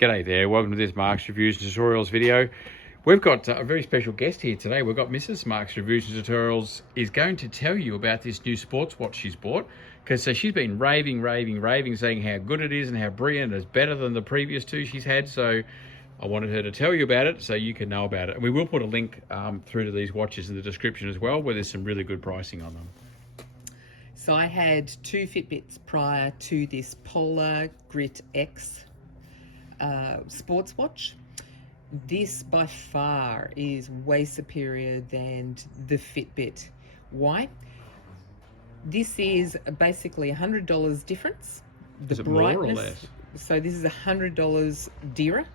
G'day there, welcome to this Mark's Reviews and Tutorials video. We've got a very special guest here today. We've got Mrs. Mark's Reviews and Tutorials is going to tell you about this new sports watch she's bought, because she's been raving, saying how good it is and how brilliant, it's better than the previous two she's had. So I wanted her to tell you about it so you can know about it. And we will put a link through to these watches in the description as well, where there's some really good pricing on them. So I had two Fitbits prior to this Polar Grit X sports watch. This by far is way superior than the Fitbit. Why? This is basically $100 difference. Is it more or less? So this is $100 dearer.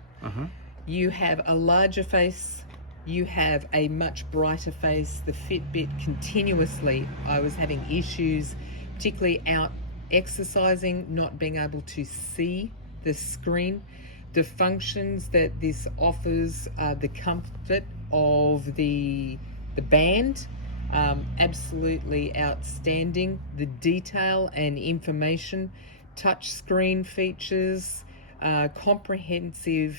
You have a larger face. You have a much brighter face. The Fitbit continuously, I was having issues, particularly out exercising, not being able to see the screen. The functions that this offers, the comfort of the band, absolutely outstanding. The detail and information, touch screen features, comprehensive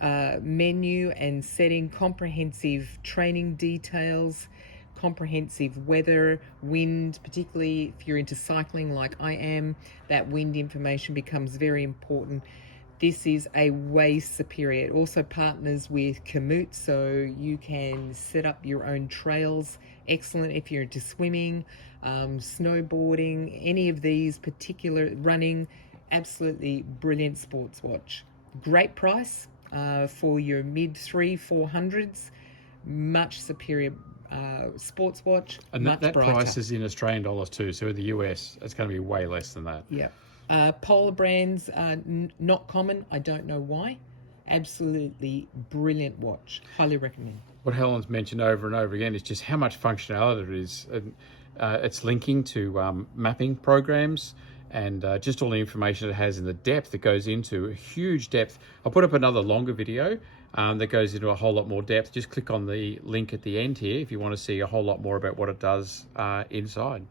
menu and setting, comprehensive training details, comprehensive weather, wind, particularly if you're into cycling like I am, that wind information becomes very important. This is a way superior. It also partners with Komoot, so you can set up your own trails. Excellent if you're into swimming, snowboarding, any of these particular, running. Absolutely brilliant sports watch. Great price for your mid 300-400s. Much superior sports watch. And that brighter. price is in Australian dollars too, so in the US it's going to be way less than that. Yeah. Polar brands are not common. I don't know why. Absolutely brilliant watch. Highly recommend. What Helen's mentioned over and over again is just how much functionality it is. It's linking to mapping programs and just all the information it has and the depth it goes into, a huge depth. I'll put up another longer video that goes into a whole lot more depth. Just click on the link at the end here if you want to see a whole lot more about what it does inside.